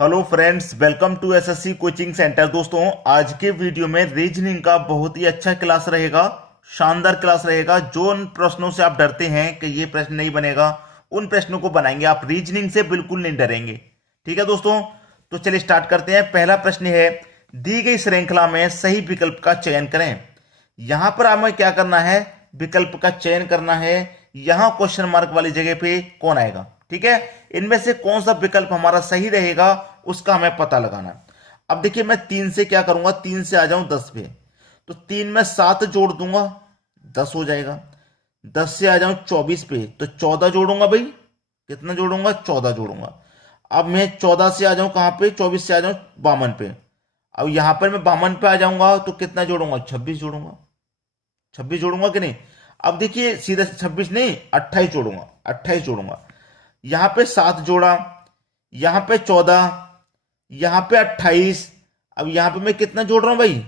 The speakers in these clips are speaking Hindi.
Hello friends, welcome to SSC coaching centre. दोस्तों, आज के वीडियो में रीजनिंग का बहुत ही अच्छा क्लास रहेगा, शानदार क्लास रहेगा। जो उन प्रश्नों से आप डरते हैं कि ये प्रश्न नहीं बनेगा, उन प्रश्नों को बनाएंगे। आप रीजनिंग से बिल्कुल नहीं डरेंगे। ठीक है दोस्तों, तो चलिए स्टार्ट करते हैं। पहला प्रश्न है, दी गई श्रृंखला में सही विकल्प का चयन करें। यहां पर हमें क्या करना है, विकल्प का चयन करना है। यहां क्वेश्चन मार्क वाली जगह पे कौन आएगा, ठीक है। इनमें से कौन सा विकल्प हमारा सही रहेगा उसका हमें पता लगाना है। अब देखिए, मैं 3 से क्या करूंगा, 3 से आ जाऊं 10 पे, तो 3 में 7 जोड़ दूंगा, 10 हो जाएगा। 10 से आ जाऊं 24 पे, तो 14 जोड़ूंगा भाई। कितना जोड़ूंगा, 14 जोड़ूंगा। अब मैं 14 से आ जाऊं कहां पे, 24 से आ जाऊं 52 पे। अब यहां पर मैं 52 पे आ जाऊंगा तो कितना जोड़ूंगा, 26 जोड़ूंगा। 26 जोड़ूंगा कि नहीं। अब देखिए, सीधा 26 नहीं, 28 जोड़ूंगा, 28 जोड़ूंगा। यहां पे 7 जोड़ा, यहां पे 14, यहां पे 28। अब यहां पे मैं कितना जोड़ रहा हूं भाई,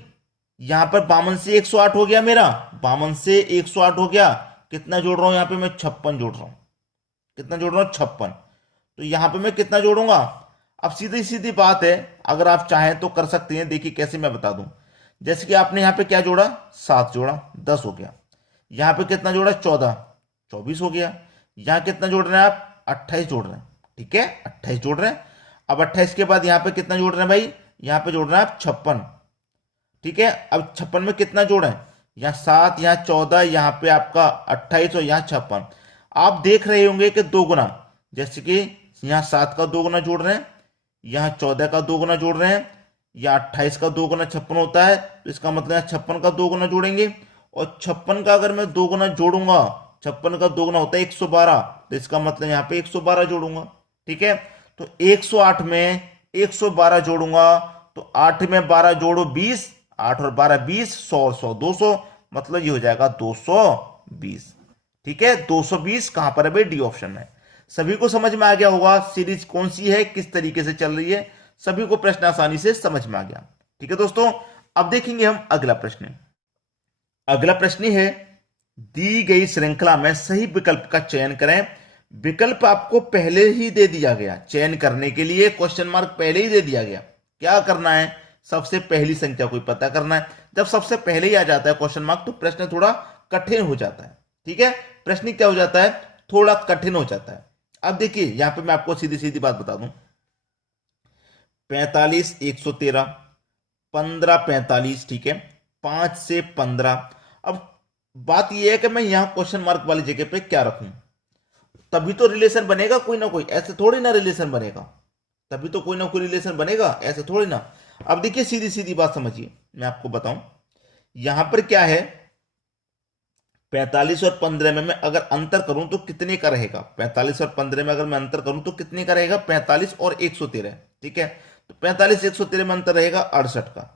यहां पर 52 से 108 हो गया मेरा, 52 से 108 हो गया। कितना जोड़ रहा हूं यहां पे मैं, 56 जोड़ रहा हूं। कितना जोड़ रहा हूं, 56। तो यहां पे मैं कितना जोड़ूंगा। अब सीधी सीधी बात है, अगर आप चाहें तो कर सकते हैं। देखिए कैसे, मैं बता दूं। जैसे कि आपने यहां पे क्या जोड़ा, 7 जोड़ा, 10 हो गया। यहां पे कितना जोड़ा, 14, 24 हो गया। यहां कितना जोड़ रहे हैं आप, 28 जोड़ रहे हैं। ठीक है, 28 जोड़ रहे हैं। अब 28 के बाद यहां पे कितना जोड़ रहे हैं भाई, यहां पे जोड़ रहे हैं आप 56। ठीक है, अब 56 में कितना जोड़े, यहाँ 7, यहाँ 14, यहाँ पे आपका 28 और यहाँ 56। आप देख रहे होंगे कि दो गुना, जैसे कि यहाँ 7 का 2 गुना जोड़ रहे हैं, यहाँ 14 का 2 गुना जोड़ रहे हैं, या 28 का 2 गुना 56 होता है, तो इसका मतलब यहाँ 56 का 2 गुना जोड़ेंगे। और 56 का अगर मैं 2 गुना जोड़ूंगा, 56 का 2 गुना होता है 112, तो इसका मतलब यहाँ पे 112 जोड़ूंगा। ठीक है, तो 108 में 112 जोड़ूंगा, तो 8 में 12 जोड़ो 20, 8 और 12 20, 100 और 100 200, मतलब ये हो जाएगा 220। ठीक है, 220 कहां पर है भाई, डी ऑप्शन में। सभी को समझ में आ गया होगा सीरीज कौन सी है, किस तरीके से चल रही है। सभी को प्रश्न आसानी से समझ में आ गया। ठीक है दोस्तों, अब देखेंगे हम अगला प्रश्न। अगला प्रश्न है, दी गई श्रृंखला में सही विकल्प का चयन करें। विकल्प आपको पहले ही दे दिया गया, चयन करने के लिए क्वेश्चन मार्क पहले ही दे दिया गया। क्या करना है, सबसे पहली संख्या कोई पता करना है। जब सबसे पहले ही आ जाता है क्वेश्चन मार्क, तो प्रश्न थोड़ा कठिन हो जाता है। ठीक है, प्रश्न क्या हो जाता है, थोड़ा कठिन हो जाता है। अब देखिए, यहां पे मैं आपको सीधी सीधी बात बता दूं। 45 113, 15 45, ठीक है, 5 से 15। अब बात यह है कि मैं यहां क्वेश्चन मार्क वाली जगह पे क्या रखूं, तभी तो रिलेशन बनेगा कोई ना कोई, ऐसे थोड़ी ना रिलेशन बनेगा। तभी तो कोई ना कोई रिलेशन बनेगा, ऐसे थोड़ी ना। अब देखिए, सीधी सीधी बात समझिए, मैं आपको बताऊं। यहां पर क्या है, 45 और 15 में मैं अगर अंतर करूं तो कितने का रहेगा, 45 और 15 में अगर मैं अंतर करूं तो कितने का रहेगा, 45 और 113। ठीक है, तो 45 113 में अंतर रहेगा 68 का।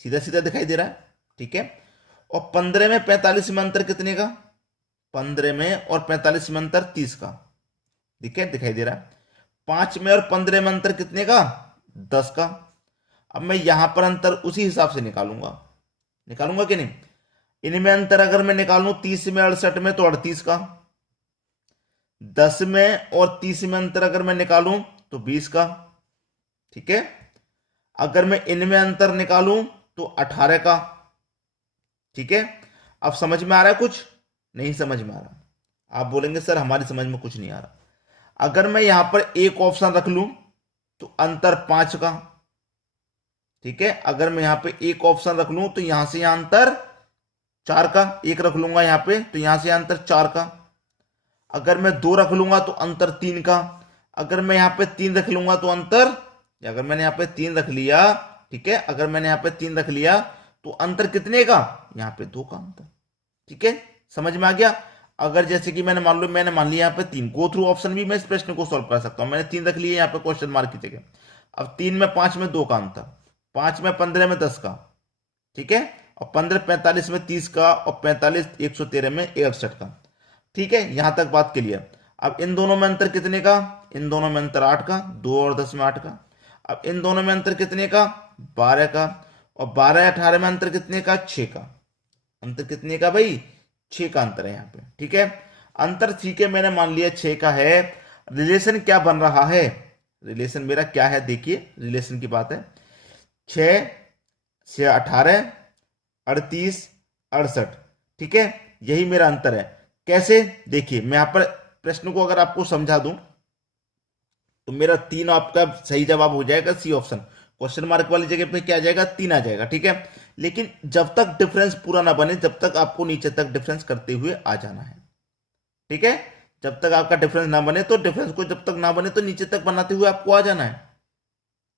सीधा सीधा दिखाई दे रहा है। ठीक है, और 15 में 45 में अंतर कितने का, 15 में और 45 में अंतर 30 का। ठीक है, दिखाई दे रहा है। 5 में और 15 में अंतर कितने का, 10 का। अब मैं यहां पर अंतर उसी हिसाब से निकालूंगा, निकालूंगा कि नहीं। इनमें अंतर अगर मैं निकालूं 30 में 68 में, तो 38 का। 10 में और 30 में अंतर अगर मैं निकालूं तो 20 का। ठीक है, अगर मैं इनमें अंतर निकालूं तो 18 का। ठीक है, अब समझ में आ रहा है, कुछ नहीं समझ में आ रहा। आप बोलेंगे सर हमारी समझ में कुछ नहीं आ रहा। अगर मैं यहां पर एक ऑप्शन रख लूं तो अंतर 5 का। ठीक है, अगर मैं यहां पे एक ऑप्शन रख लूं तो यहां से यहां अंतर 4 का, एक रख लूंगा यहां पे तो यहां से यहां अंतर 4 का। अगर मैं 2 रख लूंगा तो अंतर 3 का। अगर मैं यहां पे 3 रख लूंगा तो अंतर, या अगर मैंने यहां पे 3 रख लिया, ठीक है, अगर मैंने यहां पे 3 रख लिया तो अंतर कितने का, यहां पे 2 का अंतर। ठीक है, समझ में आ गया। अगर जैसे कि मैंने मान लिया यहाँ पे 3, गो थ्रू ऑप्शन भी मैं इस प्रश्न को सॉल्व कर सकता हूं। मैंने 3 रख लिए यहाँ पे क्वेश्चन मार्क की जगह। अब 3 में 5 में 2 का अंतर, 5 में 15 में 10 का। ठीक है, और 15 45 में 30 का, और 45 113 में 61 का। ठीक है, यहां तक बात क्लियर। अब इन दोनों में अंतर कितने का, इन दोनों में अंतर 8 का, 2 और 10 में 8 का। अब इन दोनों में अंतर कितने का, 12 का, और 12 18 में अंतर कितने का, 6 का। अंतर कितने का भाई, 6 का अंतर है यहाँ पे। ठीक है, अंतर ठीक है, मैंने मान लिया 6 का है। रिलेशन क्या बन रहा है, रिलेशन मेरा क्या है, देखिए रिलेशन की बात है। 6 से 18, 38, 68, ठीक है, यही मेरा अंतर है। कैसे, देखिए मैं यहां पर प्रश्न को अगर आपको समझा दूं तो मेरा 3 आपका सही जवाब हो जाएगा, सी ऑप्शन। क्वेश्चन मार्क वाली जगह पे क्या आ जाएगा, 3 आ जाएगा, ठीक है। लेकिन जब तक डिफरेंस पूरा ना बने, जब तक आपको नीचे तक डिफरेंस करते हुए आ जाना है, ठीक है। जब तक आपका डिफरेंस ना बने, तो डिफरेंस को जब तक ना बने तो नीचे तक बनाते हुए आपको आ जाना है,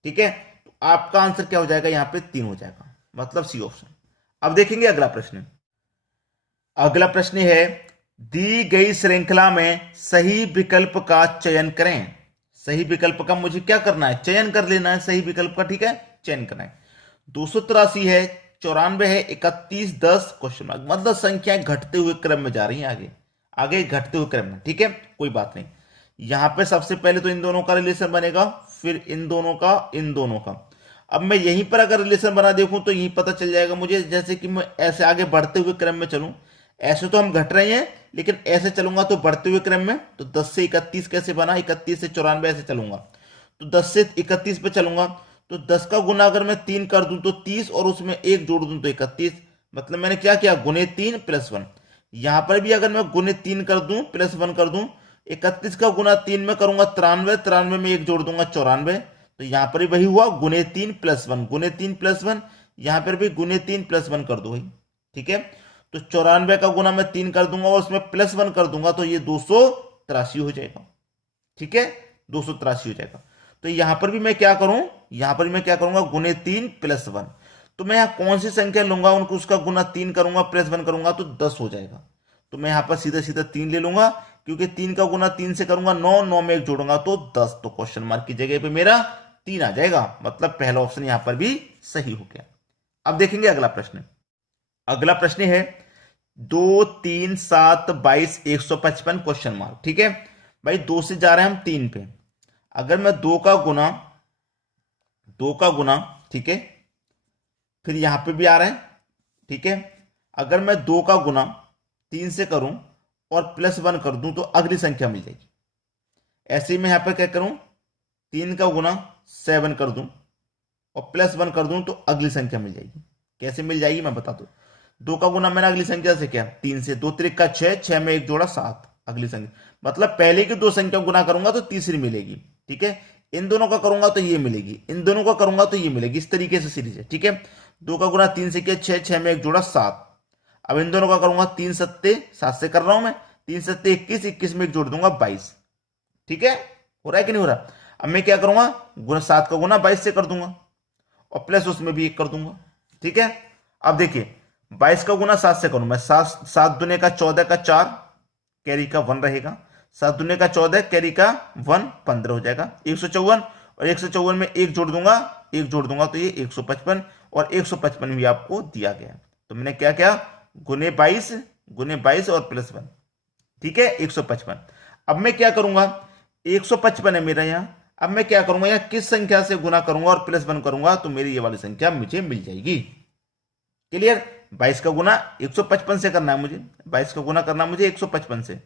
ठीक है। तो आपका आंसर क्या हो जाएगा, यहां पे 3 हो जाएगा, मतलब सी ऑप्शन। अब देखेंगे अगला प्रश्न। अगला प्रश्न है, दी गई श्रृंखला में सही विकल्प का चयन करें। सही विकल्प का मुझे क्या करना है, चयन कर लेना है सही विकल्प का, ठीक है, चयन करना है। 283 है, 94 है, 31, 10 क्वेश्चन मार्क, मतलब संख्याएं घटते हुए क्रम में जा रही हैं, आगे आगे घटते हुए क्रम में, ठीक है, कोई बात नहीं। यहां पे सबसे पहले तो इन दोनों का रिलेशन बनेगा, फिर इन दोनों का, इन दोनों का। अब मैं यहीं पर अगर रिलेशन बना देखूं तो यही पता चल जाएगा मुझे, जैसे कि मैं ऐसे आगे बढ़ते हुए क्रम में चलूं, ऐसे तो हम घट रहे हैं, लेकिन ऐसे चलूंगा तो बढ़ते हुए क्रम में। तो 10 से 31 कैसे बना, 31 से 94 ऐसे चलूंगा, तो 10 से 31 पे चलूंगा, तो 10 का गुना अगर मैं 3 कर दूं तो 30, और उसमें 1 जोड़ दूं तो 31, मतलब मैंने क्या किया, गुने 3 प्लस 1। यहां पर भी अगर मैं गुने 3 कर दूं प्लस 1 कर दूं, 31 का गुना 3 में करूंगा 93, 93 में 1 जोड़ दूंगा 94, तो यहां पर भी वही हुआ, गुने 3 प्लस 1, गुने 3 प्लस 1, यहां पर भी गुने 3 प्लस 1 कर दो भाई, ठीक है। तो 94 का गुना मैं 3 कर दूंगा और उसमें प्लस 1 कर दूंगा, तो ये 283 हो जाएगा, ठीक है, 283 हो जाएगा। तो यहां पर भी मैं क्या करूं, यहां पर भी मैं क्या करूंगा, गुने 3 प्लस 1। तो मैं यहां कौन सी संख्या लूंगा, उनको उसका गुना 3 करूंगा प्लस 1 करूंगा तो 10 हो जाएगा। तो मैं यहां पर सीधा सीधा 3 ले लूंगा, क्योंकि 3 का गुना 3 से करूंगा 9, 9 में 1 जोड़ूंगा तो 10, तो क्वेश्चन मार्क की जगह पे मेरा 3 आ जाएगा, मतलब पहला ऑप्शन यहां पर भी सही हो गया। अब देखेंगे अगला प्रश्न। अगला प्रश्न है 2, 3, 7, 22, 155 क्वेश्चन मार्क, ठीक है। भाई 2 से जा रहे हैं हम 3 पे, अगर मैं 2 का गुना, ठीक है, फिर यहां पे भी आ रहा है, ठीक है। अगर मैं 2 का गुना 3 से करूं और प्लस 1 कर दूं तो अगली संख्या मिल जाएगी। ऐसे ही मैं यहां पर क्या करूं, 3 का गुना 7 कर दूं और प्लस 1 कर दूं तो अगली संख्या मिल जाएगी। कैसे मिल जाएगी मैं बता दूं, 2 का गुना मैंने अगली संख्या से किया 3 से, 2 त्रिक का 6, 6 में 1 जोड़ा 7, अगली संख्या, मतलब पहले की 2 संख्या गुना करूंगा तो तीसरी मिलेगी, ठीक है। इन दोनों का करूंगा तो ये मिलेगी, इन दोनों का करूंगा तो ये मिलेगी, इस तरीके से सीरीज है, ठीक है। 2 का गुना 3 से किया 6, 6 में 1 जोड़ा 7। अब इन दोनों का करूंगा 3 सत्ते 7 से कर रहा हूं मैं, 3 सत्ते 21, 21 में 1 जोड़ दूंगा 22, ठीक है। हो रहा है कि नहीं हो रहा। अब मैं क्या करूंगा, गुना 7 का गुना 22 से कर दूंगा और प्लस उसमें भी 1 कर दूंगा, ठीक है। अब देखिए 22 का गुना 7 से करूं मैं, 7 दुने का 14 का 4, कैरी का 1 रहेगा, 7 दुने का 14, कैरी का 1, 15 हो जाएगा, 154, और 154 में 1 जोड़ दूंगा, 1 जोड़ दूंगा तो ये 155, और 155 भी आपको दिया गया। तो मैंने क्या किया, गुने 22 और प्लस 1, ठीक है, 155। अब मैं क्या करूंगा, 155 है मेरा यहां, अब मैं क्या करूंगा, यहां किस संख्या से गुना करूंगा और प्लस 1 करूंगा तो मेरी ये वाली संख्या मुझे मिल जाएगी। क्लियर, 22 का गुना 155 से करना है मुझे, 22 का गुना करना मुझे 155 से,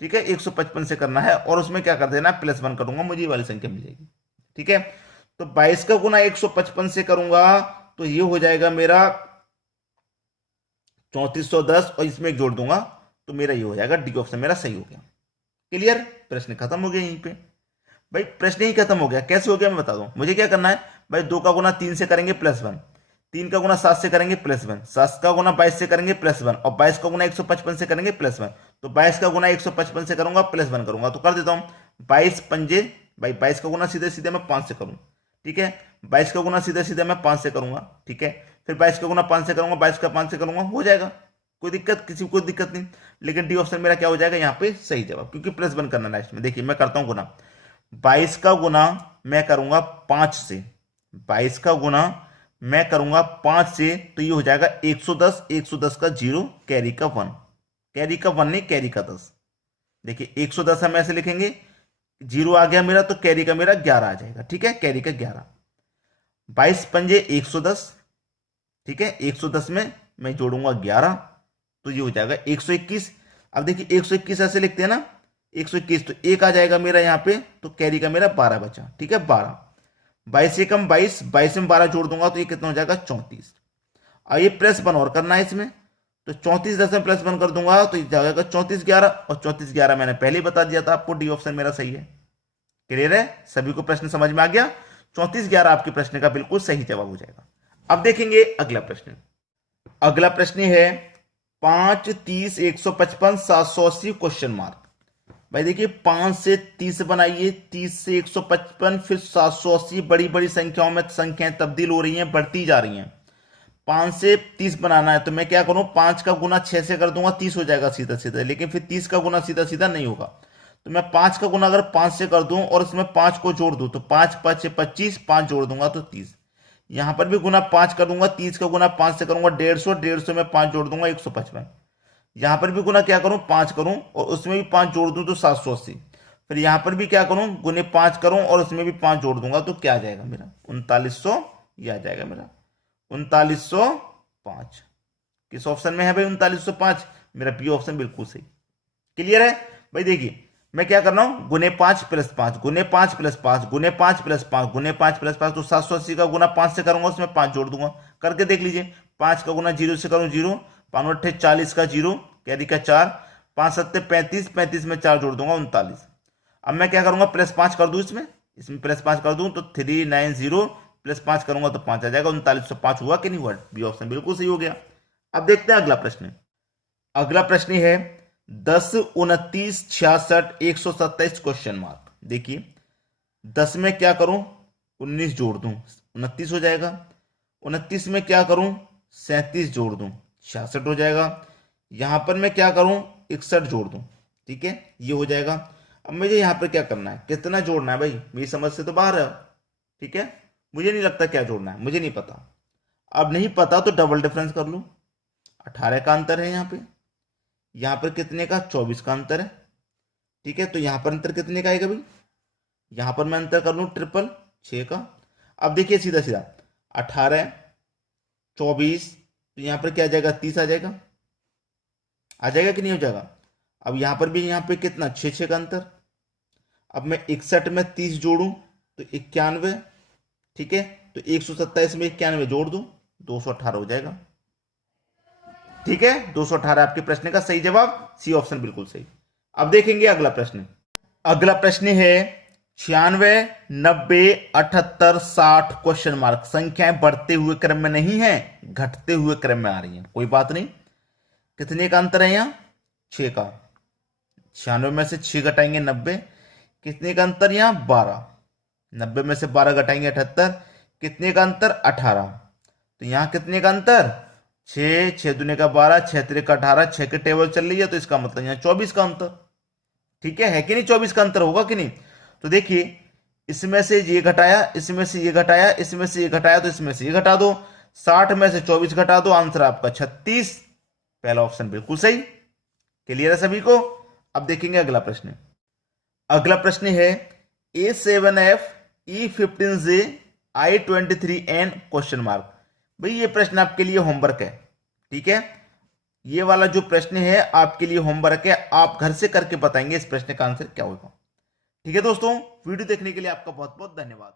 ठीक है, 155 से करना है और उसमें क्या कर देना है, प्लस 1 करूंगा, मुझे ये वाली संख्या मिल जाएगी, ठीक है। तो 22 का गुना 155 से करूंगा तो ये हो जाएगा मेरा 3410, और इसमें एक जोड़ दूंगा तो मेरा ये हो जाएगा, डी ऑप्शन मेरा सही हो गया। क्लियर, प्रश्न खत्म हो गया यहीं पे। भाई प्रश्न ही खत्म हो गया, कैसे हो गया मैं बता दूं। मुझे क्या करना है भाई, 2 का गुना 3 से करेंगे प्लस 1, 3 का गुना 7 से करेंगे प्लस 1, 7 का गुना 22 से करेंगे प्लस 1, और 22 का गुना 155 से करेंगे प्लस 1। तो 22 का गुना 155 से करूंगा प्लस 1 करूंगा तो कर देता हूं 22 पंजे, भाई 22 का गुना सीधे सीधे मैं 5 से करूं, ठीक है, 22 का गुना सीधे सीधे मैं 5 से करूंगा, ठीक है, फिर 22 का गुना 5 से करूंगा, 22 का 5 से करूंगा, हो जाएगा, कोई दिक्कत, किसी को कोई दिक्कत नहीं। लेकिन डी ऑप्शन मेरा क्या हो जाएगा यहाँ पे सही जवाब, क्योंकि प्लस 1 करना नेक्स्ट में। देखिए मैं करता हूं गुना, 22 का गुना मैं करूंगा 5 से, 22 का गुना मैं करूंगा 5 से, तो ये हो जाएगा 110, 110 का 0, कैरी का 1, कैरी का 1 नहीं, कैरी का 10। देखिए 110 हम ऐसे लिखेंगे, 0 आ गया मेरा तो कैरी का मेरा 11 आ जाएगा, ठीक है, कैरी का 11, 22 पंजे 110, ठीक है, 110 में मैं जोड़ूंगा 11 तो ये हो जाएगा 121। अब देखिए 121 ऐसे लिखते हैं ना, 121, तो एक आ जाएगा मेरा यहाँ पे, तो कैरी का मेरा 12 बचा। ठीक है, 12। 22 से कम 22, 22 में 12 जोड़ दूंगा तो ये कितना हो जाएगा 34। और ये +1 और करना है इसमें, तो 34 10 में +1 कर दूंगा तो ये जाएगा 34 11, और 34 11 मैंने पहले ही बता दिया था आपको, डी ऑप्शन मेरा सही है। क्लियर है, सभी को प्रश्न समझ में आ गया? 34 11 आपके प्रश्न का बिल्कुल सही जवाब हो जाएगा। अब देखेंगे अगला प्रश्न। अगला प्रश्न है 5 30 155 780 क्वेश्चन मार्क। भाई देखिए 5 से 30 बनाइए, 30 से 155, फिर 780, बड़ी बड़ी संख्याओं में संख्याएं तब्दील हो रही हैं, बढ़ती जा रही हैं। 5 से 30 बनाना है तो मैं क्या करूं, 5 का गुना 6 से कर दूंगा, 30 हो जाएगा सीधा सीधा, लेकिन फिर 30 का गुना सीधा सीधा नहीं होगा। तो मैं 5 का गुना अगर 5 से कर दूं और इसमें 5 को जोड़ दूं तो 5 5 25, 5 जोड़ दूंगा तो 30। यहां पर भी गुना 5 कर दूंगा, 30 का गुना 5 से करूंगा 150, 150 में 5 जोड़ दूंगा 155। यहां पर भी गुना क्या करूं, 5 करूं और उसमें भी 5 जोड़ दूं तो 780। फिर यहां पर भी क्या करूं, गुने 5 करूं और उसमें भी 5 जोड़ दूंगा तो क्या आ जाएगा मेरा 3900, यह आ जाएगा मेरा 3905। किस ऑप्शन में है भाई 3905? मेरा बी ऑप्शन बिल्कुल सही। क्लियर है भाई? देखिए मैं क्या कर रहा हूं, गुने 5 + 5, गुने 5 + 5, गुने 5 + 5, गुने 5 + 5, तो 780 का गुना 5 से करूंगा, उसमें 5 जोड़ दूंगा। करके देख लीजिए, 5 का गुना 0 से करूं 0, 5 8 40 का 0, कैरी का 4, 5 7 35, 35 में 4 जोड़ दूंगा 39। अब मैं क्या करूंगा, +5 कर दूं, इसमें +5 कर दूं तो 390, +5 करूंगा तो 5 आ जाएगा, 3905 हुआ कि नहीं हुआ? बी ऑप्शन बिल्कुल सही हो गया। अब देखते हैं अगला प्रश्न। अगला प्रश्न है 10 29 66 127 क्वेश्चन मार्क। देखिए 10 में क्या करूं, 19 जोड़ दूं 29 हो जाएगा। 29 में क्या करूं, 37 जोड़ दूं 66 हो जाएगा। यहां पर मैं क्या करूं, 61 जोड़ दूं। ठीक है, ये हो जाएगा। अब मुझे यहां पर क्या करना है, कितना जोड़ना है भाई, मेरी समझ से तो बाहर है। ठीक है, मुझे नहीं लगता क्या जोड़ना है, मुझे नहीं पता। अब नहीं पता तो डबल डिफरेंस कर लूं, 18 का अंतर है यहाँ पे, यहां पर कितने का, 24 का अंतर है। ठीक है, तो यहां पर अंतर कितने का आएगा भाई, यहां पर मैं अंतर कर लूं 666 का। अब देखिए सीधा सीधा 18 24, तो यहां पर क्या आ जाएगा, 30 आ जाएगा। आ जाएगा कि नहीं हो जाएगा? अब यहां पर भी, यहां पे कितना, 6 का अंतर। अब मैं 61 में 30 जोड़ूं तो 91। ठीक है, तो 127 में 91 जोड़ दूं, 218 हो जाएगा। ठीक है, 218 आपके प्रश्न का सही जवाब, सी ऑप्शन बिल्कुल सही। अब देखेंगे अगला प्रश्न। अगला प्रश्न है 96 90 78 60 क्वेश्चन मार्क। संख्याएं बढ़ते हुए क्रम में नहीं है, घटते हुए क्रम में आ रही हैं, कोई बात नहीं। कितने का अंतर है यहां, 6 का। 96 में से 6 घटाएंगे 90, कितने का अंतर यहां, 12। 90 में से 12 घटाएंगे 78, कितने का अंतर, 18। तो यहां कितने का अंतर, 6 6 दूने का 12, 6 3 का 18, 6 की टेबल चल रही है, तो इसका मतलब यहां 24 का अंतर। ठीक है कि नहीं, 24 का अंतर होगा कि नहीं? तो देखिए इसमें से ये घटाया, इसमें से ये घटाया, इसमें से ये घटाया, तो इसमें से ये घटा दो, 60 में से 24 घटा दो, आंसर आपका 36। पहला ऑप्शन बिल्कुल सही। क्लियर है सभी को? अब देखेंगे अगला प्रश्न। अगला प्रश्न है A7F E15J I23N question mark. भाई ये प्रश्न आपके लिए होमवर्क है। ठीक है, ये वाला जो प्रश्न है आपके लिए होमवर्क है, आप घर से करके बताएंगे इस प्रश्न का आंसर क्या होगा। ठीक है दोस्तों, वीडियो देखने के लिए आपका बहुत बहुत धन्यवाद।